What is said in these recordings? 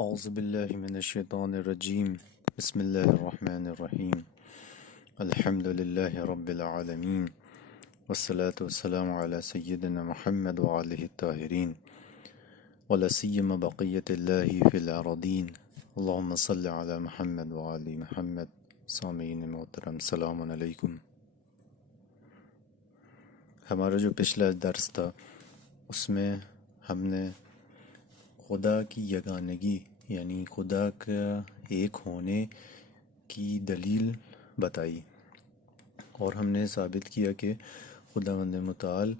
اعوذ باللہ من الشیطان الرجیم بسم اللہ الرحمن الرحیم الحمد للہ رب العالمین والصلاة والسلام علی سیدنا محمد وعلیہ الطاہرین ولا سیما بقیت اللہ فی الارضین اللہم صلی علی محمد وعلی محمد. سامعین محترم، السلام علیکم. ہمارا جو پچھلا درس تھا اس میں ہم نے خدا کی یگانگی یعنی خدا کا ایک ہونے کی دلیل بتائی، اور ہم نے ثابت کیا کہ خداوند متعال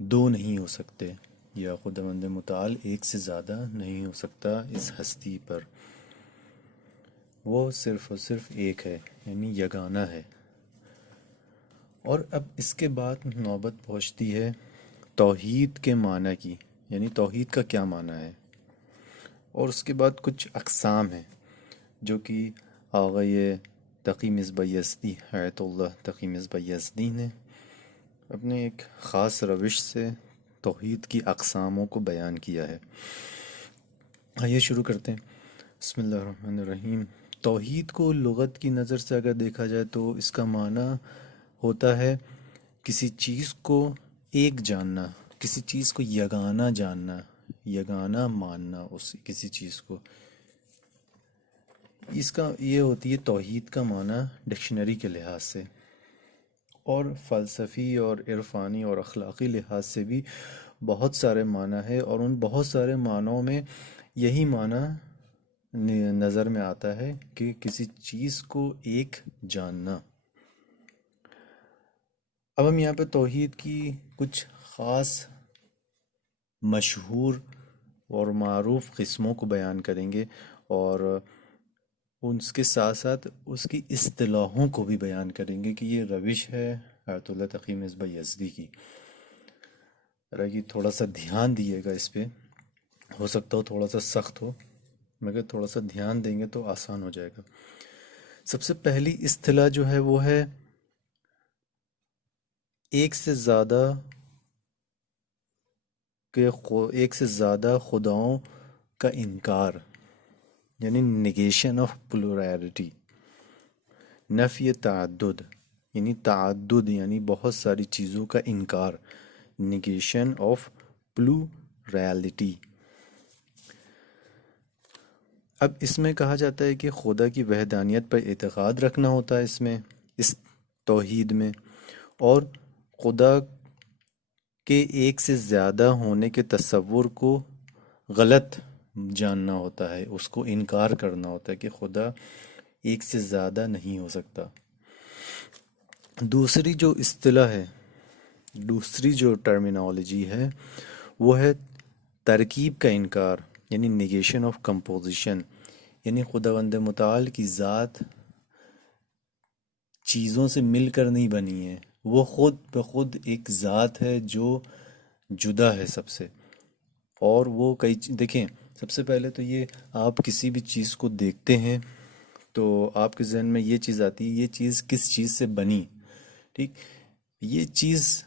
دو نہیں ہو سکتے، یا خداوند متعال ایک سے زیادہ نہیں ہو سکتا اس ہستی پر. وہ صرف اور صرف ایک ہے، یعنی یگانہ ہے. اور اب اس کے بعد نوبت پہنچتی ہے توحید کے معنی کی، یعنی توحید کا کیا معنی ہے. اور اس کے بعد کچھ اقسام ہیں جو کہ آغا تقی مصباح یزدی آیت اللہ تقی مصباح یزدی نے اپنے ایک خاص روش سے توحید کی اقساموں کو بیان کیا ہے. آئیے شروع کرتے ہیں. بسم اللہ الرحمن الرحیم. توحید کو لغت کی نظر سے اگر دیکھا جائے تو اس کا معنی ہوتا ہے کسی چیز کو ایک جاننا، کسی چیز کو یگانہ جاننا، یگانہ ماننا کسی چیز کو. اس کا یہ ہوتی ہے توحید کا معنی ڈکشنری کے لحاظ سے، اور فلسفی اور عرفانی اور اخلاقی لحاظ سے بھی بہت سارے معنی ہے، اور ان بہت سارے معنوں میں یہی معنی نظر میں آتا ہے کہ کسی چیز کو ایک جاننا. اب ہم یہاں پہ توحید کی کچھ خاص مشہور اور معروف قسموں کو بیان کریں گے، اور اس کے ساتھ ساتھ اس کی اصطلاحوں کو بھی بیان کریں گے کہ یہ روش ہے آیت اللہ تقی مصباح یزدی کی. یہ تھوڑا سا دھیان دیے گا اس پہ، ہو سکتا ہو تھوڑا سا سخت ہو، مگر تھوڑا سا دھیان دیں گے تو آسان ہو جائے گا. سب سے پہلی اصطلاح جو ہے وہ ہے ایک سے زیادہ خداؤں کا انکار، یعنی نگیشن آف پلورالٹی، نفی تعدد، یعنی تعدد یعنی بہت ساری چیزوں کا انکار، نگیشن آف پلورالٹی. اب اس میں کہا جاتا ہے کہ خدا کی وحدانیت پر اعتقاد رکھنا ہوتا ہے اس توحید میں، اور خدا کے ایک سے زیادہ ہونے کے تصور کو غلط جاننا ہوتا ہے، اس کو انکار کرنا ہوتا ہے کہ خدا ایک سے زیادہ نہیں ہو سکتا. دوسری جو اصطلاح ہے، دوسری جو ٹرمینالوجی ہے وہ ہے ترکیب کا انکار، یعنی نگیشن آف کمپوزیشن. یعنی خداوند متعال کی ذات چیزوں سے مل کر نہیں بنی ہے، وہ خود بخود ایک ذات ہے جو جدا ہے سب سے. اور وہ دیکھیں، سب سے پہلے تو یہ آپ کسی بھی چیز کو دیکھتے ہیں تو آپ کے ذہن میں یہ چیز آتی ہے، یہ چیز کس چیز سے بنی. ٹھیک، یہ چیز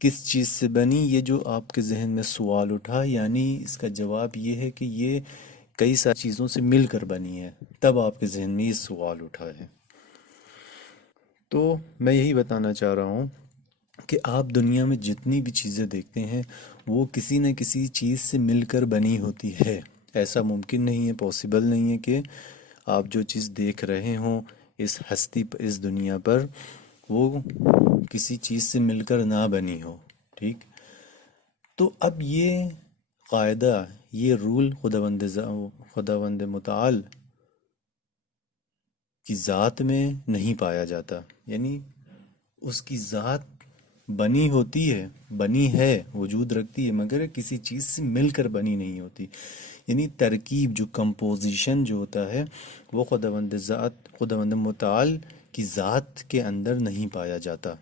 کس چیز سے بنی، یہ جو آپ کے ذہن میں سوال اٹھا، یعنی اس کا جواب یہ ہے کہ یہ کئی ساری چیزوں سے مل کر بنی ہے، تب آپ کے ذہن میں یہ سوال اٹھا ہے. تو میں یہی بتانا چاہ رہا ہوں کہ آپ دنیا میں جتنی بھی چیزیں دیکھتے ہیں وہ کسی نہ کسی چیز سے مل کر بنی ہوتی ہے. ایسا ممکن نہیں ہے، پاسبل نہیں ہے کہ آپ جو چیز دیکھ رہے ہوں اس ہستی پر، اس دنیا پر، وہ کسی چیز سے مل کر نہ بنی ہو. ٹھیک، تو اب یہ قاعدہ، یہ رول خداوند متعال کی ذات میں نہیں پایا جاتا. یعنی اس کی ذات بنی ہوتی ہے، بنی ہے، وجود رکھتی ہے، مگر کسی چیز سے مل کر بنی نہیں ہوتی. یعنی ترکیب، جو کمپوزیشن جو ہوتا ہے وہ خداوند متعال کی ذات کے اندر نہیں پایا جاتا.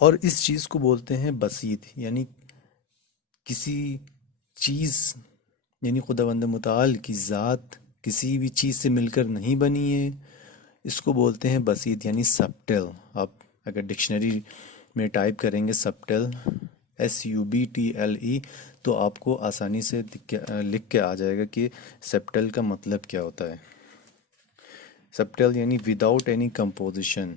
اور اس چیز کو بولتے ہیں بسیط، یعنی کسی چیز، یعنی خداوند متعال کی ذات کسی بھی چیز سے مل کر نہیں بنی ہے، اس کو بولتے ہیں بسیط، یعنی سبٹل. آپ اگر ڈکشنری میں ٹائپ کریں گے سبٹل SUBTLE، تو آپ کو آسانی سے لکھ کے آ جائے گا کہ سبٹل کا مطلب کیا ہوتا ہے۔ سبٹل یعنی وداؤٹ اینی کمپوزیشن،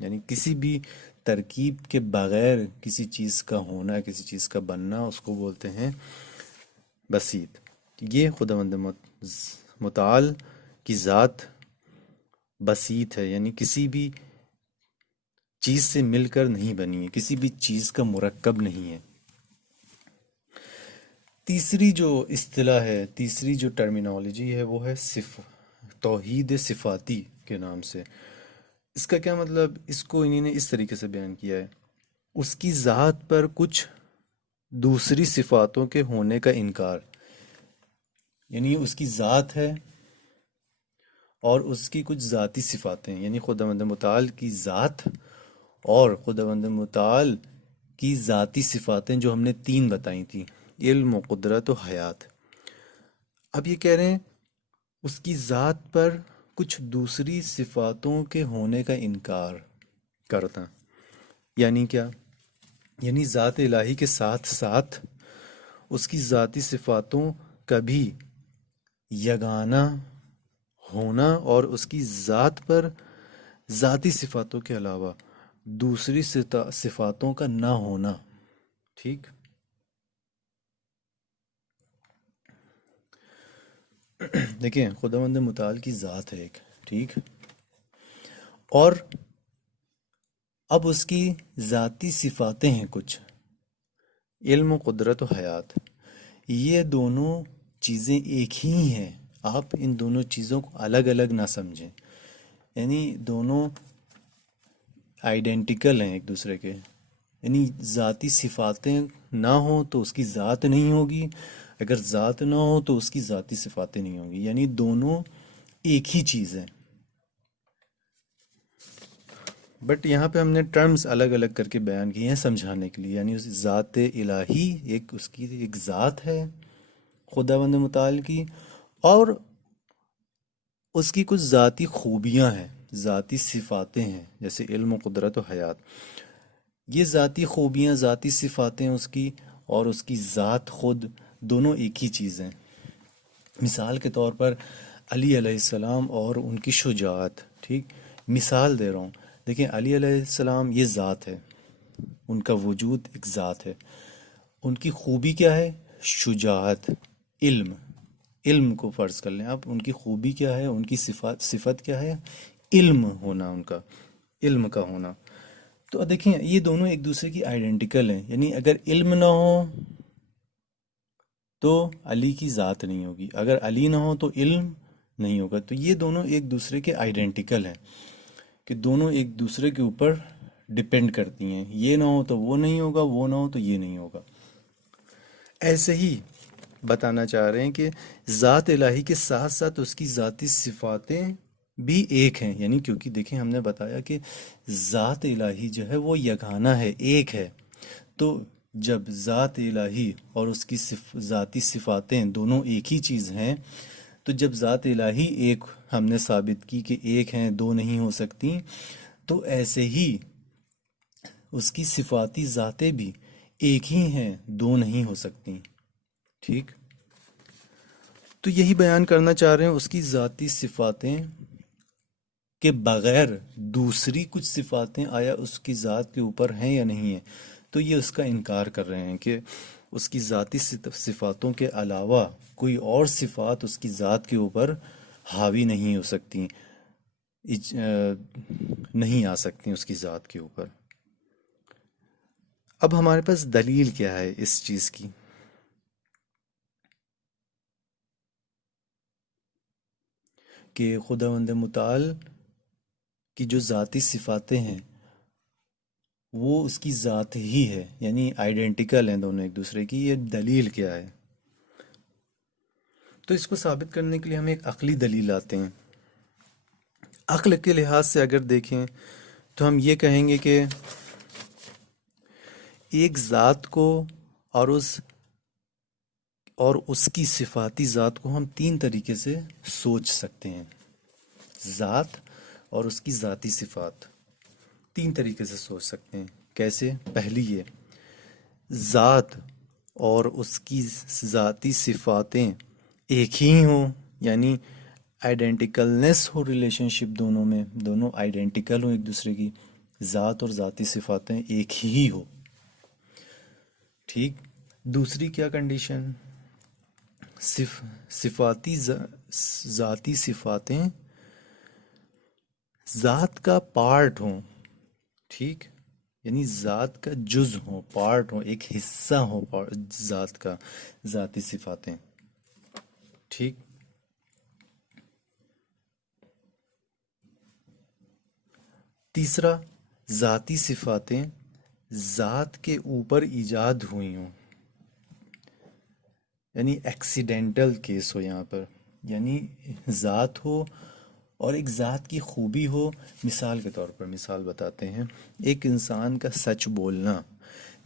یعنی کسی بھی ترکیب کے بغیر کسی چیز کا ہونا، کسی چیز کا بننا، اس کو بولتے ہیں بسیط۔ یہ خداوند متعال کی ذات بسیط ہے، یعنی کسی بھی چیز سے مل کر نہیں بنی ہے، کسی بھی چیز کا مرکب نہیں ہے۔ تیسری جو اصطلاح ہے، تیسری جو ٹرمینالوجی ہے، وہ ہے توحید صفاتی کے نام سے۔ اس کا کیا مطلب؟ اس کو انہی نے اس طریقے سے بیان کیا ہے: اس کی ذات پر کچھ دوسری صفاتوں کے ہونے کا انکار، یعنی اس کی ذات ہے اور اس کی کچھ ذاتی صفاتیں، یعنی خداوند متعال کی ذات اور خداوند متعال کی ذاتی صفاتیں جو ہم نے 3 بتائی تھیں: علم و قدرت و حیات۔ اب یہ کہہ رہے ہیں اس کی ذات پر کچھ دوسری صفاتوں کے ہونے کا انکار کرتا، یعنی کیا؟ یعنی ذات الہی کے ساتھ ساتھ اس کی ذاتی صفاتوں کا بھی یگانہ ہونا اور اس کی ذات پر ذاتی صفاتوں کے علاوہ دوسری صفاتوں کا نہ ہونا۔ ٹھیک؟ دیکھیں، خداوند متعال کی ذات ہے ایک، ٹھیک، اور اب اس کی ذاتی صفاتیں ہیں کچھ: علم و قدرت و حیات۔ یہ دونوں چیزیں ایک ہی ہیں، آپ ان دونوں چیزوں کو الگ الگ نہ سمجھیں، یعنی دونوں آئیڈینٹیکل ہیں ایک دوسرے کے، یعنی ذاتی صفاتیں نہ ہوں تو اس کی ذات نہیں ہوگی، اگر ذات نہ ہو تو اس کی ذاتی صفاتیں نہیں ہوں گی، یعنی دونوں ایک ہی چیز ہیں۔ بٹ یہاں پہ ہم نے ٹرمز الگ الگ کر کے بیان کیے ہیں سمجھانے کے لیے، یعنی اس ذات الہی ایک، اس کی ایک ذات ہے خداوند متعال کی، اور اس کی کچھ ذاتی خوبیاں ہیں، ذاتی صفاتیں ہیں، جیسے علم و قدرت و حیات۔ یہ ذاتی خوبیاں، ذاتی صفاتیں اس کی اور اس کی ذات خود دونوں ایک ہی چیز ہیں۔ مثال کے طور پر علی علیہ السلام اور ان کی شجاعت، ٹھیک، مثال دے رہا ہوں۔ دیکھیں، علی علیہ السلام یہ ذات ہے، ان کا وجود ایک ذات ہے۔ ان کی خوبی کیا ہے؟ شجاعت، علم۔ علم کو فرض کر لیں آپ، ان کی خوبی کیا ہے، ان کی صفت کیا ہے؟ علم ہونا، ان کا علم کا ہونا۔ تو دیکھیں، یہ دونوں ایک دوسرے کی آئیڈینٹیکل ہیں، یعنی اگر علم نہ ہو تو علی کی ذات نہیں ہوگی، اگر علی نہ ہو تو علم نہیں ہوگا۔ تو یہ دونوں ایک دوسرے کے آئیڈینٹیکل ہیں کہ دونوں ایک دوسرے کے اوپر ڈپینڈ کرتی ہیں، یہ نہ ہو تو وہ نہیں ہوگا، وہ نہ ہو تو یہ نہیں ہوگا۔ ایسے ہی بتانا چاہ رہے ہیں کہ ذات الہی کے ساتھ ساتھ اس کی ذاتی صفاتیں بھی ایک ہیں، یعنی کیونکہ دیکھیں ہم نے بتایا کہ ذات الہی جو ہے وہ یگانہ ہے، ایک ہے۔ تو جب ذات الہی اور اس کی ذاتی صفاتیں دونوں ایک ہی چیز ہیں، تو جب ذات الہی ایک ہم نے ثابت کی کہ ایک ہیں، دو نہیں ہو سکتی، تو ایسے ہی اس کی صفاتی ذاتیں بھی ایک ہی ہیں، دو نہیں ہو سکتی۔ ٹھیک؟ تو یہی بیان کرنا چاہ رہے ہیں، اس کی ذاتی صفاتیں کے بغیر دوسری کچھ صفاتیں آیا اس کی ذات کے اوپر ہیں یا نہیں ہیں، تو یہ اس کا انکار کر رہے ہیں کہ اس کی ذاتی صفاتوں کے علاوہ کوئی اور صفات اس کی ذات کے اوپر حاوی نہیں ہو سکتی، نہیں آ سکتی اس کی ذات کے اوپر۔ اب ہمارے پاس دلیل کیا ہے اس چیز کی؟ کہ خداوند متعال کی جو ذاتی صفاتیں ہیں وہ اس کی ذات ہی ہے، یعنی آئیڈینٹیکل ہیں دونوں ایک دوسرے کی۔ یہ دلیل کیا ہے؟ تو اس کو ثابت کرنے کے لیے ہم ایک عقلی دلیل لاتے ہیں۔ عقل کے لحاظ سے اگر دیکھیں تو ہم یہ کہیں گے کہ ایک ذات کو اور اس کی صفاتی ذات کو ہم 3 طریقے سے سوچ سکتے ہیں۔ ذات اور اس کی ذاتی صفات 3 طریقے سے سوچ سکتے ہیں۔ کیسے؟ پہلی یہ ذات اور اس کی ذاتی صفاتیں ایک ہی ہوں، یعنی آئیڈینٹیکلنس ہو ریلیشن شپ دونوں میں، دونوں آئیڈینٹیکل ہوں ایک دوسرے کی، ذات اور ذاتی صفاتیں ایک ہی ہو، ٹھیک۔ دوسری کیا کنڈیشن، صفاتی ذاتی صفاتیں ذات کا پارٹ ہوں، ٹھیک، یعنی ذات کا جز ہو، پارٹ ہو، ایک حصہ ہو ذات کا، ذاتی صفاتیں، ٹھیک۔ تیسرا، ذاتی صفاتیں ذات کے اوپر ایجاد ہوئی ہوں، یعنی ایکسیڈنٹل کیس ہو یہاں پر، یعنی ذات ہو اور ایک ذات کی خوبی ہو۔ مثال کے طور پر مثال بتاتے ہیں، ایک انسان کا سچ بولنا،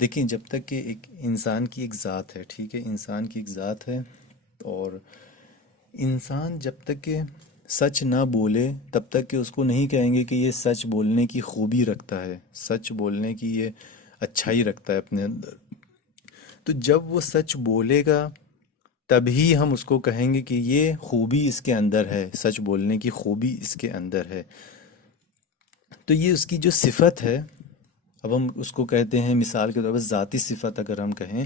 دیکھیں جب تک کہ ایک انسان کی ایک ذات ہے، ٹھیک ہے، انسان کی ایک ذات ہے، اور انسان جب تک کہ سچ نہ بولے تب تک کہ اس کو نہیں کہیں گے کہ یہ سچ بولنے کی خوبی رکھتا ہے، سچ بولنے کی یہ اچھائی رکھتا ہے اپنے اندر۔ تو جب وہ سچ بولے گا تبھی ہم اس کو کہیں گے کہ یہ خوبی اس کے اندر ہے، سچ بولنے کی خوبی اس کے اندر ہے۔ تو یہ اس کی جو صفت ہے، اب ہم اس کو کہتے ہیں مثال کے طور پر ذاتی صفت اگر ہم کہیں،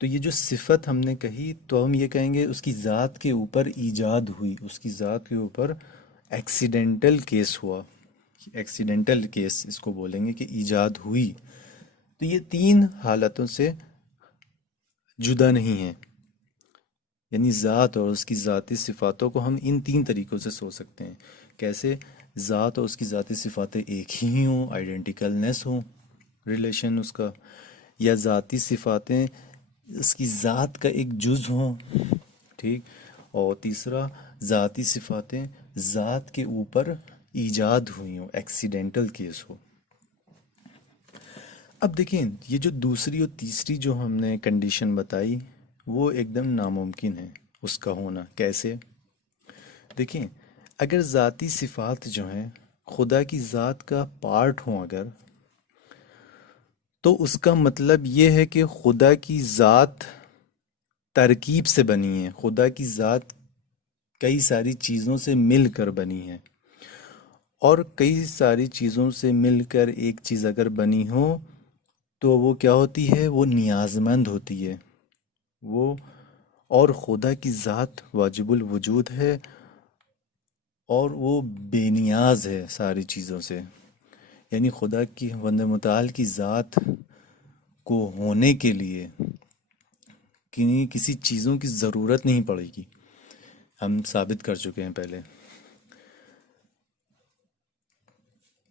تو یہ جو صفت ہم نے کہی تو ہم یہ کہیں گے اس کی ذات کے اوپر ایجاد ہوئی، اس کی ذات کے اوپر ایکسیڈنٹل کیس ہوا، ایکسیڈنٹل کیس اس کو بولیں گے کہ ایجاد ہوئی۔ تو یہ تین حالتوں سے جدا نہیں ہے، یعنی ذات اور اس کی ذاتی صفاتوں کو ہم ان تین طریقوں سے سوچ سکتے ہیں۔ کیسے؟ ذات اور اس کی ذاتی صفاتیں ایک ہی ہوں، آئیڈینٹیکلنس ہوں ریلیشن اس کا، یا ذاتی صفاتیں اس کی ذات کا ایک جز ہوں، ٹھیک، اور تیسرا ذاتی صفاتیں ذات کے اوپر ایجاد ہوئی ہوں، ایکسیڈنٹل کیس ہو۔ اب دیکھیں یہ جو دوسری اور تیسری جو ہم نے کنڈیشن بتائی وہ ایک دم ناممکن ہے اس کا ہونا۔ کیسے؟ دیکھیں اگر ذاتی صفات جو ہیں خدا کی ذات کا پارٹ ہوں اگر، تو اس کا مطلب یہ ہے کہ خدا کی ذات ترکیب سے بنی ہے، خدا کی ذات کئی ساری چیزوں سے مل کر بنی ہے، اور کئی ساری چیزوں سے مل کر ایک چیز اگر بنی ہو تو وہ کیا ہوتی ہے؟ وہ نیاز مند ہوتی ہے وہ، اور خدا کی ذات واجب الوجود ہے اور وہ بے نیاز ہے ساری چیزوں سے، یعنی خدا کی وند متعال کی ذات کو ہونے کے لیے کسی چیزوں کی ضرورت نہیں پڑے گی، ہم ثابت کر چکے ہیں پہلے۔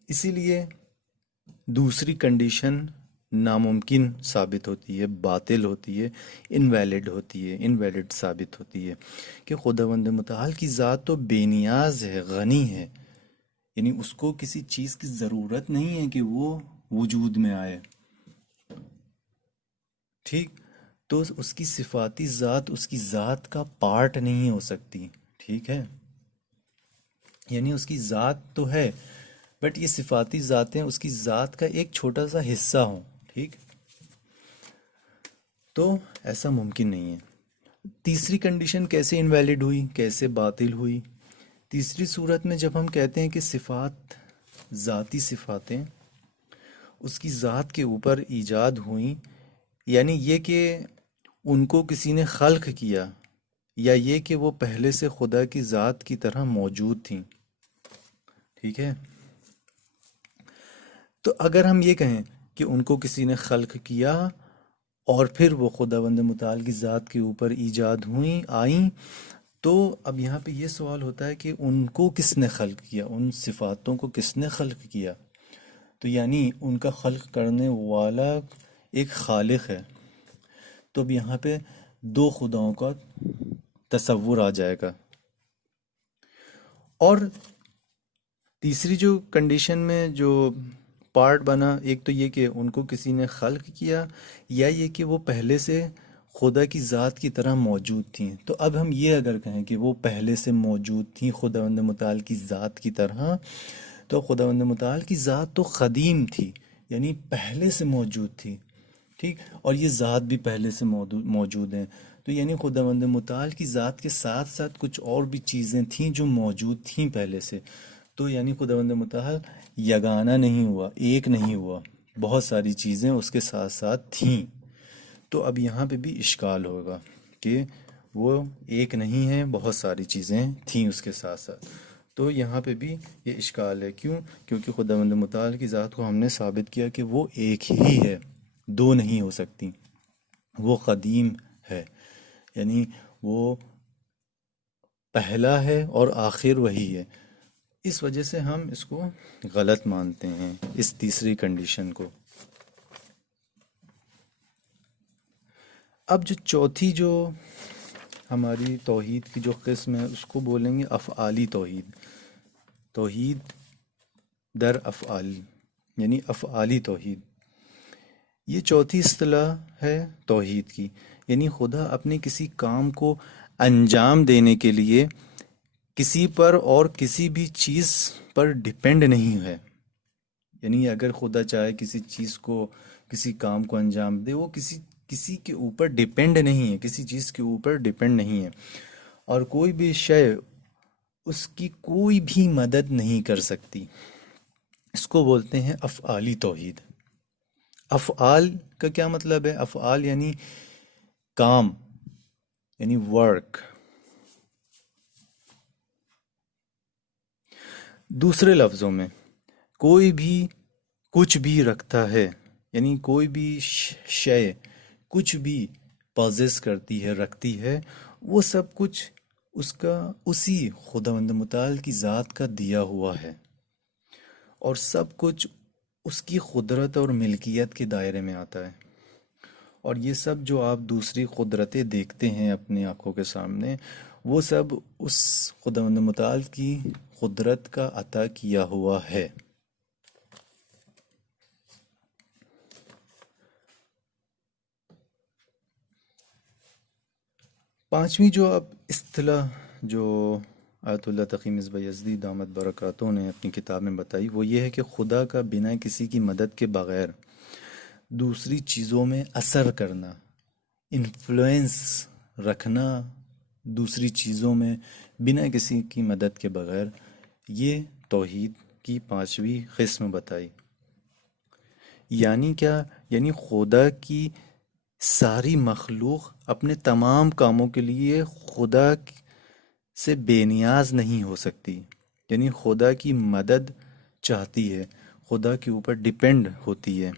اسی لیے دوسری کنڈیشن ناممکن ثابت ہوتی ہے، باطل ہوتی ہے، انویلڈ ہوتی ہے، انویلڈ ثابت ہوتی ہے کہ خداوند متعال کی ذات تو بے نیاز ہے، غنی ہے، یعنی اس کو کسی چیز کی ضرورت نہیں ہے کہ وہ وجود میں آئے، ٹھیک۔ تو اس کی صفاتی ذات اس کی ذات کا پارٹ نہیں ہو سکتی، ٹھیک ہے، یعنی اس کی ذات تو ہے بٹ یہ صفاتی ذاتیں اس کی ذات کا ایک چھوٹا سا حصہ ہوں، ٹھیک، تو ایسا ممکن نہیں ہے۔ تیسری کنڈیشن کیسے انویلڈ ہوئی، کیسے باطل ہوئی؟ تیسری صورت میں جب ہم کہتے ہیں کہ صفات ذاتی صفاتیں اس کی ذات کے اوپر ایجاد ہوئیں، یعنی یہ کہ ان کو کسی نے خلق کیا، یا یہ کہ وہ پہلے سے خدا کی ذات کی طرح موجود تھیں، ٹھیک ہے، تو اگر ہم یہ کہیں کہ ان کو کسی نے خلق کیا اور پھر وہ خداوند متعال کی ذات کے اوپر ایجاد ہوئیں آئیں، تو اب یہاں پہ یہ سوال ہوتا ہے کہ ان کو کس نے خلق کیا، ان صفاتوں کو کس نے خلق کیا؟ تو یعنی ان کا خلق کرنے والا ایک خالق ہے، تو اب یہاں پہ دو خداؤں کا تصور آ جائے گا۔ اور تیسری جو کنڈیشن میں جو پارٹ بنا، ایک تو یہ کہ ان کو کسی نے خلق کیا، یا یہ کہ وہ پہلے سے خدا کی ذات کی طرح موجود تھیں۔ تو اب ہم یہ اگر کہیں کہ وہ پہلے سے موجود تھیں خداوند متعال کی ذات کی طرح، تو خداوند متعال کی ذات تو قدیم تھی، یعنی پہلے سے موجود تھی، ٹھیک، اور یہ ذات بھی پہلے سے موجود ہیں. تو یعنی خداوند متعال کی ذات کے ساتھ ساتھ کچھ اور بھی چیزیں تھیں جو موجود تھیں پہلے سے. تو یعنی خداوند متعال یگانہ نہیں ہوا، ایک نہیں ہوا، بہت ساری چیزیں اس کے ساتھ ساتھ تھیں. تو اب یہاں پہ بھی اشکال ہوگا کہ وہ ایک نہیں ہے، بہت ساری چیزیں تھیں اس کے ساتھ ساتھ. تو یہاں پہ بھی یہ اشکال ہے. کیوں؟ کیونکہ خداوند متعال کی ذات کو ہم نے ثابت کیا کہ وہ ایک ہی ہے، دو نہیں ہو سکتی. وہ قدیم ہے، یعنی وہ پہلا ہے اور آخر وہی ہے. اس وجہ سے ہم اس کو غلط مانتے ہیں، اس تیسری کنڈیشن کو. اب جو چوتھی جو ہماری توحید کی جو قسم ہے اس کو بولیں گے افعالی توحید. توحید در افعال، یعنی افعالی توحید. یہ چوتھی اصطلاح ہے توحید کی. یعنی خدا اپنے کسی کام کو انجام دینے کے لیے کسی پر اور کسی بھی چیز پر ڈپینڈ نہیں ہے. یعنی اگر خدا چاہے کسی چیز کو، کسی کام کو انجام دے، وہ کسی کے اوپر ڈپینڈ نہیں ہے، کسی چیز کے اوپر ڈپینڈ نہیں ہے. اور کوئی بھی شے اس کی کوئی بھی مدد نہیں کر سکتی. اس کو بولتے ہیں افعالی توحید. افعال کا کیا مطلب ہے؟ افعال یعنی کام، یعنی ورک. دوسرے لفظوں میں کوئی بھی کچھ بھی رکھتا ہے، یعنی کوئی بھی شے کچھ بھی پازیس کرتی ہے، رکھتی ہے، وہ سب کچھ اس کا اسی خداوند متعال کی ذات کا دیا ہوا ہے، اور سب کچھ اس کی قدرت اور ملکیت کے دائرے میں آتا ہے. اور یہ سب جو آپ دوسری قدرتیں دیکھتے ہیں اپنی آنکھوں کے سامنے، وہ سب اس خداوند متعال کی قدرت کا عطا کیا ہوا ہے. پانچویں جو اب اصطلاح جو آیت اللہ تقی مصباح یزدی دامت برکاتہ نے اپنی کتاب میں بتائی، وہ یہ ہے کہ خدا کا بنا کسی کی مدد کے بغیر دوسری چیزوں میں اثر کرنا، انفلوئنس رکھنا دوسری چیزوں میں بنا کسی کی مدد کے بغیر، یہ توحید کی پانچویں قسم بتائی. یعنی کیا؟ یعنی خدا کی ساری مخلوق اپنے تمام کاموں کے لیے خدا سے بے نیاز نہیں ہو سکتی. یعنی خدا کی مدد چاہتی ہے، خدا کے اوپر ڈپینڈ ہوتی ہے.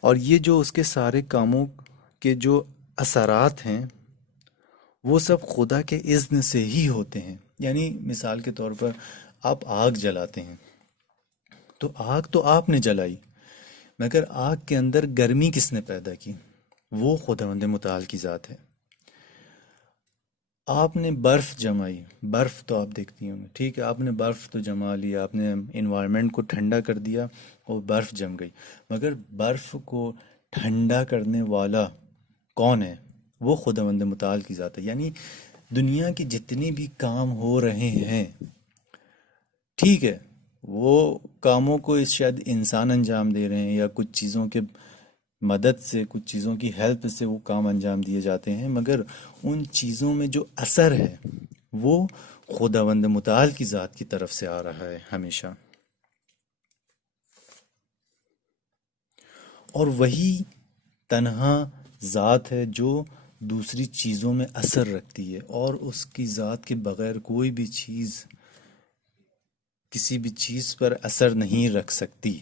اور یہ جو اس کے سارے کاموں کے جو اثرات ہیں وہ سب خدا کے اذن سے ہی ہوتے ہیں. یعنی مثال کے طور پر آپ آگ جلاتے ہیں، تو آگ تو آپ نے جلائی، مگر آگ کے اندر گرمی کس نے پیدا کی؟ وہ خداوند متعال کی ذات ہے. آپ نے برف جمائی، برف تو آپ دیکھتی ہوں گے، ٹھیک ہے، آپ نے برف تو جما لیا، آپ نے انوائرمنٹ کو ٹھنڈا کر دیا اور برف جم گئی، مگر برف کو ٹھنڈا کرنے والا کون ہے؟ وہ خداوند متعال کی ذات ہے. یعنی دنیا کے جتنے بھی کام ہو رہے ہیں، ٹھیک ہے، وہ کاموں کو شاید انسان انجام دے رہے ہیں یا کچھ چیزوں کے مدد سے، کچھ چیزوں کی ہیلپ سے وہ کام انجام دیے جاتے ہیں، مگر ان چیزوں میں جو اثر ہے وہ خداوند متعال کی ذات کی طرف سے آ رہا ہے ہمیشہ. اور وہی تنہا ذات ہے جو دوسری چیزوں میں اثر رکھتی ہے، اور اس کی ذات کے بغیر کوئی بھی چیز کسی بھی چیز پر اثر نہیں رکھ سکتی.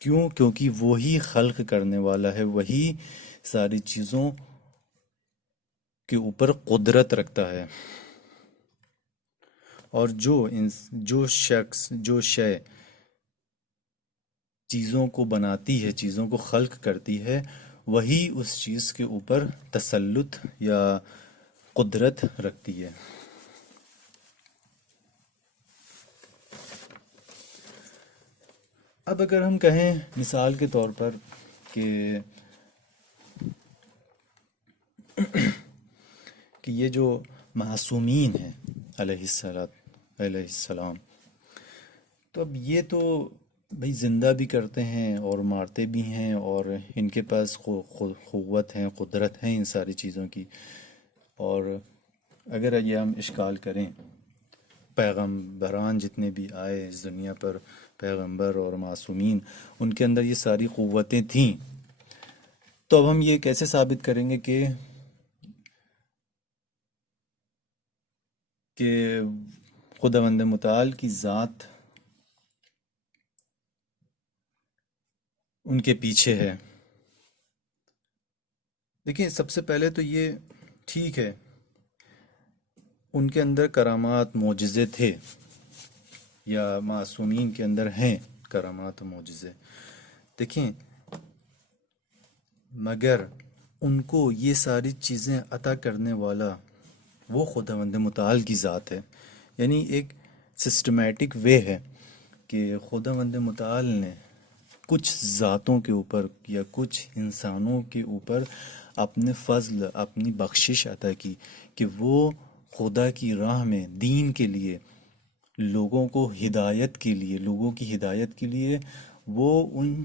کیوں؟ کیونکہ وہی خلق کرنے والا ہے، وہی ساری چیزوں کے اوپر قدرت رکھتا ہے. اور جو شخص، جو شے چیزوں کو بناتی ہے، چیزوں کو خلق کرتی ہے، وہی اس چیز کے اوپر تسلط یا قدرت رکھتی ہے. اب اگر ہم کہیں مثال کے طور پر کہ یہ جو معصومین ہیں علیہ السلام، تو اب یہ تو بھائی زندہ بھی کرتے ہیں اور مارتے بھی ہیں، اور ان کے پاس قوت ہیں، قدرت ہیں ان ساری چیزوں کی۔ اور اگر یہ ہم اشکال کریں، پیغمبران جتنے بھی آئے اس دنیا پر، پیغمبر اور معصومین، ان کے اندر یہ ساری قوتیں تھیں، تو اب ہم یہ کیسے ثابت کریں گے کہ خداوند متعال کی ذات ان کے پیچھے ہے؟ دیکھیں، سب سے پہلے تو یہ ٹھیک ہے، ان کے اندر کرامات معجزے تھے، یا معصومین کے اندر ہیں کرامات و معجزے، دیکھیں، مگر ان کو یہ ساری چیزیں عطا کرنے والا وہ خداوند متعال کی ذات ہے۔ یعنی ایک سسٹمیٹک وے ہے کہ خداوند متعال نے کچھ ذاتوں کے اوپر یا کچھ انسانوں کے اوپر اپنے فضل، اپنی بخشش عطا کی، کہ وہ خدا کی راہ میں دین کے لیے، لوگوں کو ہدایت کے لیے، لوگوں کی ہدایت کے لیے وہ ان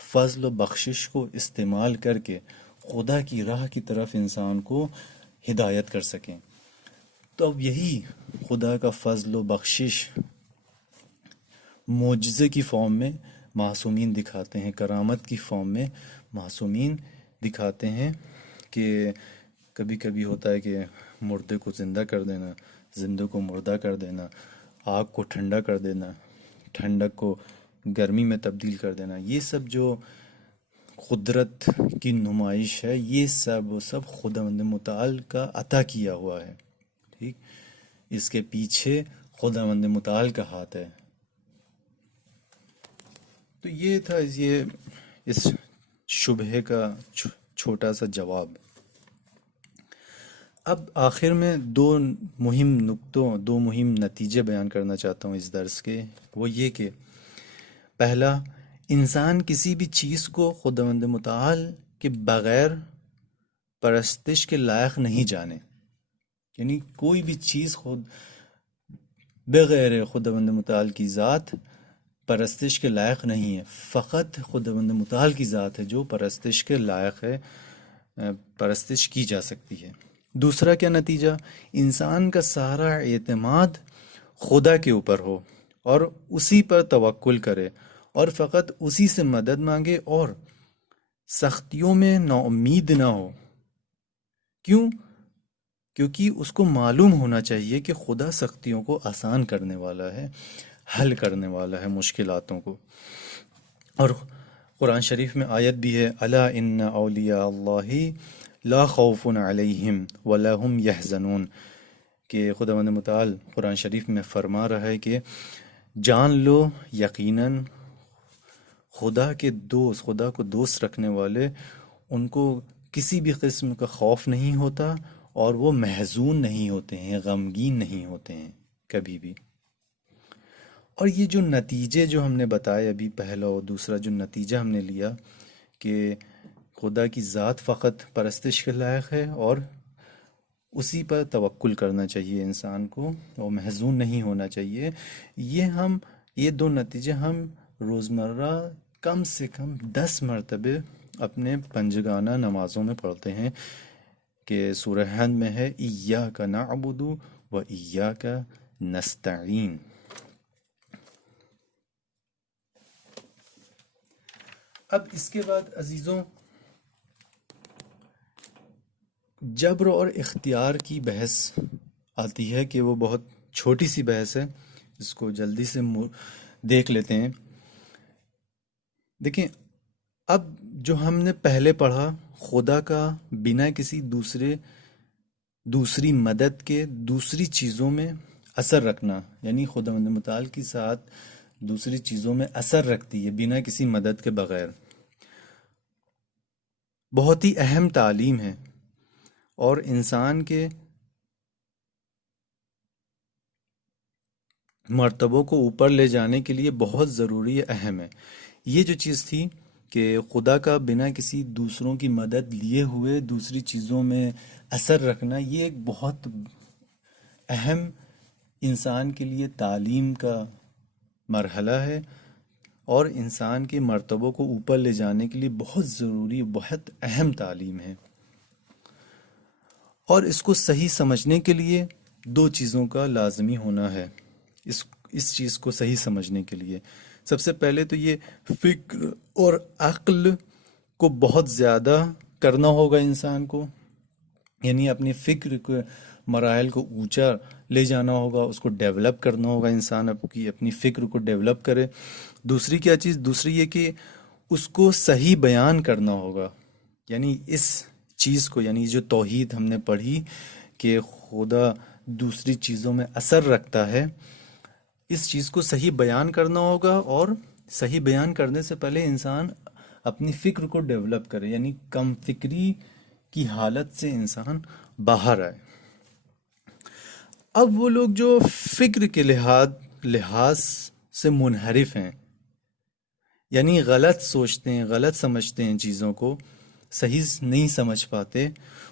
فضل و بخشش کو استعمال کر کے خدا کی راہ کی طرف انسان کو ہدایت کر سکیں۔ تو اب یہی خدا کا فضل و بخشش معجزے کی فارم میں معصومین دکھاتے ہیں، کرامت کی فارم میں معصومین دکھاتے ہیں، کہ کبھی کبھی ہوتا ہے کہ مردے کو زندہ کر دینا، زندہ کو مردہ کر دینا، آگ کو ٹھنڈا کر دینا، ٹھنڈک کو گرمی میں تبدیل کر دینا، یہ سب جو قدرت کی نمائش ہے، یہ سب خداوند متعال کا عطا کیا ہوا ہے، ٹھیک؟ اس کے پیچھے خداوند متعال کا ہاتھ ہے۔ تو یہ تھا یہ اس شبہے کا چھوٹا سا جواب۔ اب آخر میں دو مہم نتیجے بیان کرنا چاہتا ہوں اس درس کے۔ وہ یہ کہ پہلا، انسان کسی بھی چیز کو خداوند متعال کے بغیر پرستش کے لائق نہیں جانے، یعنی کوئی بھی چیز خود بغیر خداوند متعال کی ذات پرستش کے لائق نہیں ہے، فقط خداوند متعال کی ذات ہے جو پرستش کے لائق ہے، پرستش کی جا سکتی ہے۔ دوسرا کیا نتیجہ؟ انسان کا سارا اعتماد خدا کے اوپر ہو اور اسی پر توکل کرے، اور فقط اسی سے مدد مانگے، اور سختیوں میں نا امید نہ ہو۔ کیوں؟ کیونکہ اس کو معلوم ہونا چاہیے کہ خدا سختیوں کو آسان کرنے والا ہے، حل کرنے والا ہے مشکلاتوں کو۔ اور قرآن شریف میں آیت بھی ہے، الا ان اولیاء اللہ لا خوف علیہم ولا هم یحزنون، کہ خداوند متعال قرآن شریف میں فرما رہا ہے کہ جان لو یقیناً خدا کے دوست، خدا کو دوست رکھنے والے، ان کو کسی بھی قسم کا خوف نہیں ہوتا، اور وہ محزون نہیں ہوتے ہیں، غمگین نہیں ہوتے ہیں کبھی بھی۔ اور یہ جو نتیجے جو ہم نے بتائے ابھی، پہلا اور دوسرا جو نتیجہ ہم نے لیا کہ خدا کی ذات فقط پرستش کے لائق ہے، اور اسی پر توکل کرنا چاہیے انسان کو، اور محزون نہیں ہونا چاہیے، یہ دو نتیجے ہم روزمرہ کم سے کم 10 مرتبہ اپنے پنجگانہ نمازوں میں پڑھتے ہیں، کہ سورہ حمد میں ہے ایاک نعبد و ایاک نستعین۔ اب اس کے بعد عزیزوں، جبر اور اختیار کی بحث آتی ہے، کہ وہ بہت چھوٹی سی بحث ہے، اس کو جلدی سے دیکھ لیتے ہیں۔ دیکھیں، اب جو ہم نے پہلے پڑھا، خدا کا بنا کسی دوسری مدد کے دوسری چیزوں میں اثر رکھنا، یعنی خداوند متعال کی ساتھ دوسری چیزوں میں اثر رکھتی ہے بنا کسی مدد کے بغیر، بہت ہی اہم تعلیم ہے، اور انسان کے مرتبوں کو اوپر لے جانے کے لیے بہت ضروری اہم ہے۔ یہ جو چیز تھی کہ خدا کا بنا کسی دوسروں کی مدد لیے ہوئے دوسری چیزوں میں اثر رکھنا، یہ ایک بہت اہم انسان کے لیے تعلیم کا مرحلہ ہے، اور انسان کے مرتبوں کو اوپر لے جانے کے لیے بہت ضروری، بہت اہم تعلیم ہے۔ اور اس کو صحیح سمجھنے کے لیے دو چیزوں کا لازمی ہونا ہے۔ اس چیز کو صحیح سمجھنے کے لیے سب سے پہلے تو یہ فکر اور عقل کو بہت زیادہ کرنا ہوگا انسان کو، یعنی اپنی فکر کو، مراحل کو اونچا لے جانا ہوگا، اس کو ڈیولپ کرنا ہوگا، انسان اپنی فکر کو ڈیولپ کرے۔ دوسری کیا چیز؟ دوسری یہ کہ اس کو صحیح بیان کرنا ہوگا، یعنی اس چیز کو، یعنی جو توحید ہم نے پڑھی کہ خدا دوسری چیزوں میں اثر رکھتا ہے، اس چیز کو صحیح بیان کرنا ہوگا، اور صحیح بیان کرنے سے پہلے انسان اپنی فکر کو ڈیولپ کرے، یعنی کم فکری کی حالت سے انسان باہر آئے۔ اب وہ لوگ جو فکر کے لحاظ سے منحرف ہیں، یعنی غلط سوچتے ہیں، غلط سمجھتے ہیں، چیزوں کو صحیح نہیں سمجھ پاتے،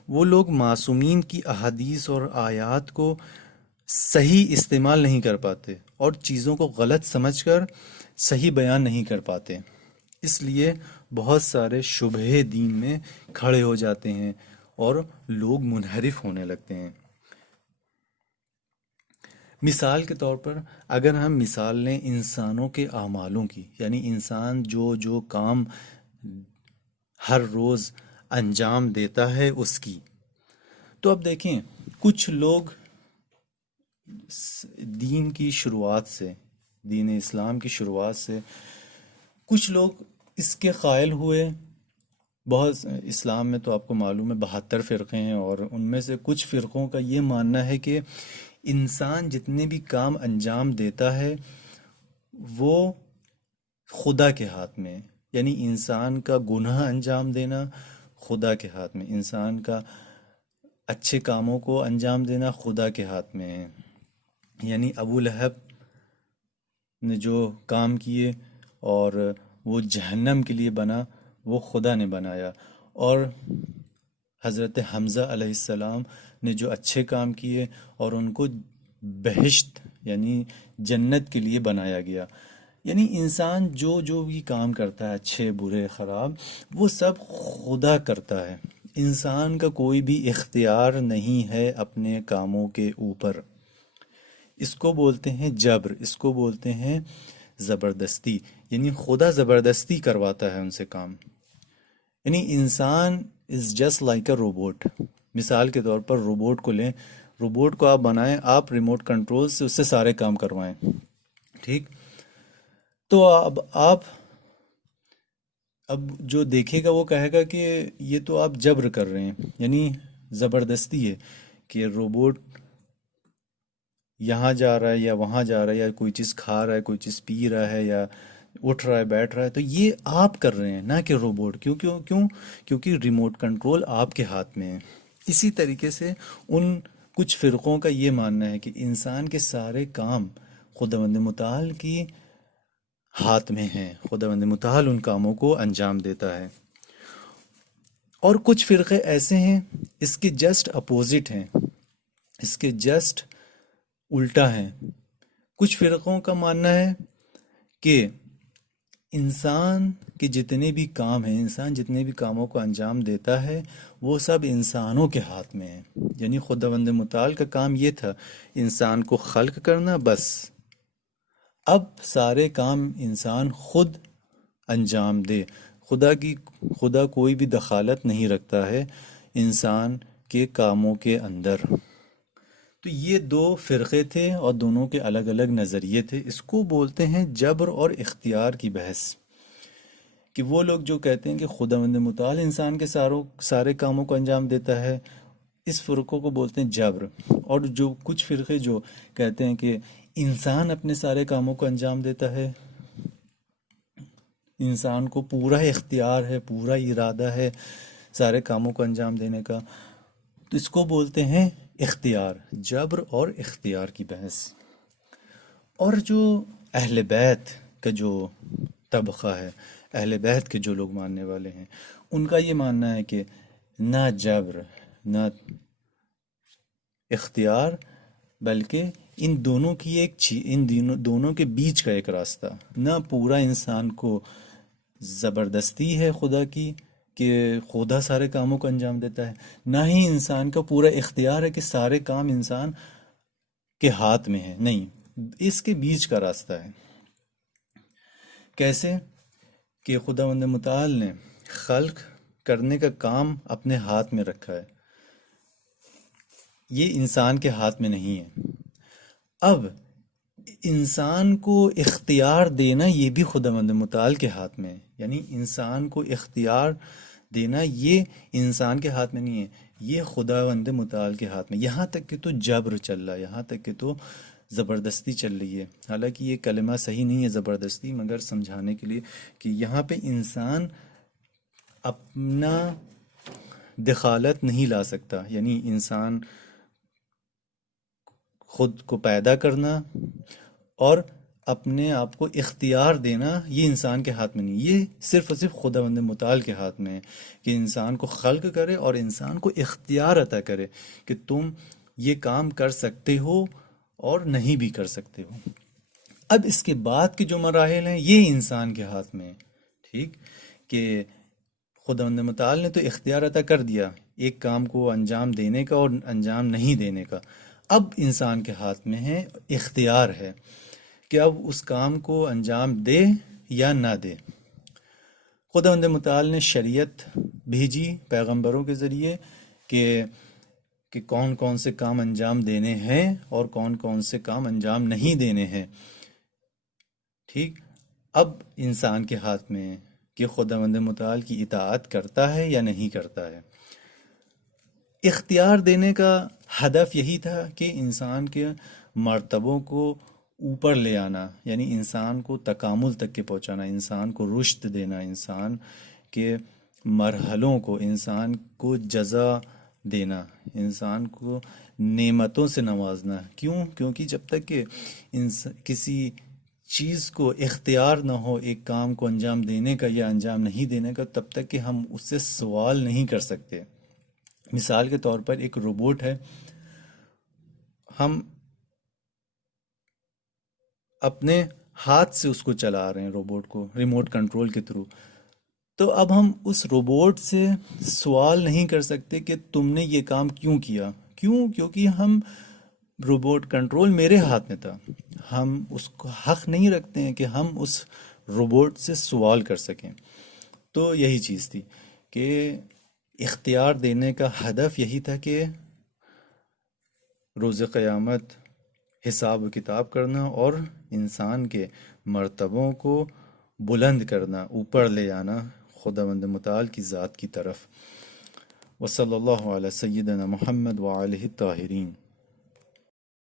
وہ لوگ معصومین کی احادیث اور آیات کو صحیح استعمال نہیں کر پاتے، اور چیزوں کو غلط سمجھ کر صحیح بیان نہیں کر پاتے۔ اس لیے بہت سارے شبہے دین میں کھڑے ہو جاتے ہیں اور لوگ منحرف ہونے لگتے ہیں۔ مثال کے طور پر اگر ہم مثال لیں انسانوں کے اعمالوں کی، یعنی انسان جو جو کام ہر روز انجام دیتا ہے اس کی، تو اب دیکھیں کچھ لوگ دین کی شروعات سے، دین اسلام کی شروعات سے کچھ لوگ اس کے قائل ہوئے۔ بہت اسلام میں تو آپ کو معلوم ہے 72 فرقے ہیں، اور ان میں سے کچھ فرقوں کا یہ ماننا ہے کہ انسان جتنے بھی کام انجام دیتا ہے وہ خدا کے ہاتھ میں ہے، یعنی انسان کا گناہ انجام دینا خدا کے ہاتھ میں، انسان کا اچھے کاموں کو انجام دینا خدا کے ہاتھ میں ہے۔ یعنی ابو لہب نے جو کام کیے اور وہ جہنم کے لیے بنا، وہ خدا نے بنایا، اور حضرت حمزہ علیہ السلام نے جو اچھے کام کیے اور ان کو بہشت یعنی جنت کے لیے بنایا گیا۔ یعنی انسان جو جو بھی کام کرتا ہے، اچھے برے خراب، وہ سب خدا کرتا ہے، انسان کا کوئی بھی اختیار نہیں ہے اپنے کاموں کے اوپر۔ اس کو بولتے ہیں جبر، اس کو بولتے ہیں زبردستی، یعنی خدا زبردستی کرواتا ہے ان سے کام۔ یعنی انسان is just like a robot. مثال کے طور پر روبوٹ کو لیں، روبوٹ کو آپ بنائیں، آپ ریموٹ کنٹرول سے اس سے سارے کام کروائیں، ٹھیک؟ تو اب جو دیکھے گا وہ کہے گا کہ یہ تو آپ جبر کر رہے ہیں، یعنی زبردستی ہے کہ روبوٹ یہاں جا رہا ہے یا وہاں جا رہا ہے، یا کوئی چیز کھا رہا ہے، کوئی چیز پی رہا ہے، یا اٹھ رہا ہے، بیٹھ رہا ہے، تو یہ آپ کر رہے ہیں، نہ کہ روبوٹ۔ کیوں کیوں کیوں کیونکہ ریموٹ کنٹرول آپ کے ہاتھ میں ہے۔ اسی طریقے سے ان کچھ فرقوں کا یہ ماننا ہے کہ انسان کے سارے کام خداوند متعال کی ہاتھ میں ہیں، خداوند متعال ان کاموں کو انجام دیتا ہے۔ اور کچھ فرقے ایسے ہیں اس کے جسٹ اپوزٹ ہیں، اس کے جسٹ الٹا ہیں۔ کچھ فرقوں کا ماننا ہے کہ انسان کے جتنے بھی کام ہیں، انسان جتنے بھی کاموں کو انجام دیتا ہے وہ سب انسانوں کے ہاتھ میں ہیں، یعنی خداوند متعال کا کام یہ تھا انسان کو خلق کرنا، بس اب سارے کام انسان خود انجام دے، خدا کوئی بھی دخالت نہیں رکھتا ہے انسان کے کاموں کے اندر۔ تو یہ دو فرقے تھے اور دونوں کے الگ الگ نظریے تھے۔ اس کو بولتے ہیں جبر اور اختیار کی بحث، کہ وہ لوگ جو کہتے ہیں کہ خداوند متعال انسان کے سارے کاموں کو انجام دیتا ہے، اس فرقوں کو بولتے ہیں جبر۔ اور جو کچھ فرقے جو کہتے ہیں کہ انسان اپنے سارے کاموں کو انجام دیتا ہے، انسان کو پورا اختیار ہے، پورا ارادہ ہے سارے کاموں کو انجام دینے کا، تو اس کو بولتے ہیں اختیار، جبر اور اختیار کی بحث۔ اور جو اہل بیت کا جو طبقہ ہے، اہل بیت کے جو لوگ ماننے والے ہیں، ان کا یہ ماننا ہے کہ نہ جبر نہ اختیار، بلکہ ان دونوں کی ان دونوں کے بیچ کا ایک راستہ، نہ پورا انسان کو زبردستی ہے خدا کی کہ خدا سارے کاموں کو انجام دیتا ہے، نہ ہی انسان کا پورا اختیار ہے کہ سارے کام انسان کے ہاتھ میں ہے، نہیں، اس کے بیچ کا راستہ ہے۔ کیسے؟ کہ خداوند متعال نے خلق کرنے کا کام اپنے ہاتھ میں رکھا ہے، یہ انسان کے ہاتھ میں نہیں ہے۔ اب انسان کو اختیار دینا یہ بھی خداوند متعال کے ہاتھ میں ہے، یعنی انسان کو اختیار دینا یہ انسان کے ہاتھ میں نہیں ہے، یہ خداوند متعال کے ہاتھ میں۔ یہاں تک کہ تو جبر چل رہا ہے، یہاں تک کہ تو زبردستی چل رہی ہے، حالانکہ یہ کلمہ صحیح نہیں ہے زبردستی، مگر سمجھانے کے لیے کہ یہاں پہ انسان اپنا دخالت نہیں لا سکتا، یعنی انسان خود کو پیدا کرنا اور اپنے آپ کو اختیار دینا یہ انسان کے ہاتھ میں نہیں، یہ صرف اور صرف خداوند متعال کے ہاتھ میں ہے کہ انسان کو خلق کرے اور انسان کو اختیار عطا کرے کہ تم یہ کام کر سکتے ہو اور نہیں بھی کر سکتے ہو۔ اب اس کے بعد کے جو مراحل ہیں یہ انسان کے ہاتھ میں ہے، ٹھیک، کہ خداوند متعال نے تو اختیار عطا کر دیا ایک کام کو انجام دینے کا اور انجام نہیں دینے کا، اب انسان کے ہاتھ میں ہے، اختیار ہے کہ اب اس کام کو انجام دے یا نہ دے۔ خداوند متعال نے شریعت بھیجی پیغمبروں کے ذریعے کہ کون کون سے کام انجام دینے ہیں اور کون کون سے کام انجام نہیں دینے ہیں، ٹھیک۔ اب انسان کے ہاتھ میں ہے کہ خداوند متعال کی اطاعت کرتا ہے یا نہیں کرتا ہے۔ اختیار دینے کا ہدف یہی تھا کہ انسان کے مرتبوں کو اوپر لے آنا، یعنی انسان کو تکامل تک کے پہنچانا، انسان کو رشد دینا، انسان کے مرحلوں کو، انسان کو جزا دینا، انسان کو نعمتوں سے نوازنا۔ کیوں؟ کیونکہ جب تک کہ کسی چیز کو اختیار نہ ہو ایک کام کو انجام دینے کا یا انجام نہیں دینے کا، تب تک کہ ہم اس سے سوال نہیں کر سکتے۔ مثال کے طور پر ایک روبوٹ ہے، ہم اپنے ہاتھ سے اس کو چلا رہے ہیں، روبوٹ کو ریموٹ کنٹرول کے تھرو، تو اب ہم اس روبوٹ سے سوال نہیں کر سکتے کہ تم نے یہ کام کیوں کیا۔ کیوں؟ کیونکہ ہم روبوٹ کنٹرول میرے ہاتھ میں تھا، ہم اس کو حق نہیں رکھتے ہیں کہ ہم اس روبوٹ سے سوال کر سکیں۔ تو یہی چیز تھی کہ اختیار دینے کا ہدف یہی تھا کہ روز قیامت حساب و کتاب کرنا اور انسان کے مرتبوں کو بلند کرنا، اوپر لے آنا خداوند متعال کی ذات کی طرف۔ وصلی اللہ علی سیدنا محمد وآلہ الطاہرین۔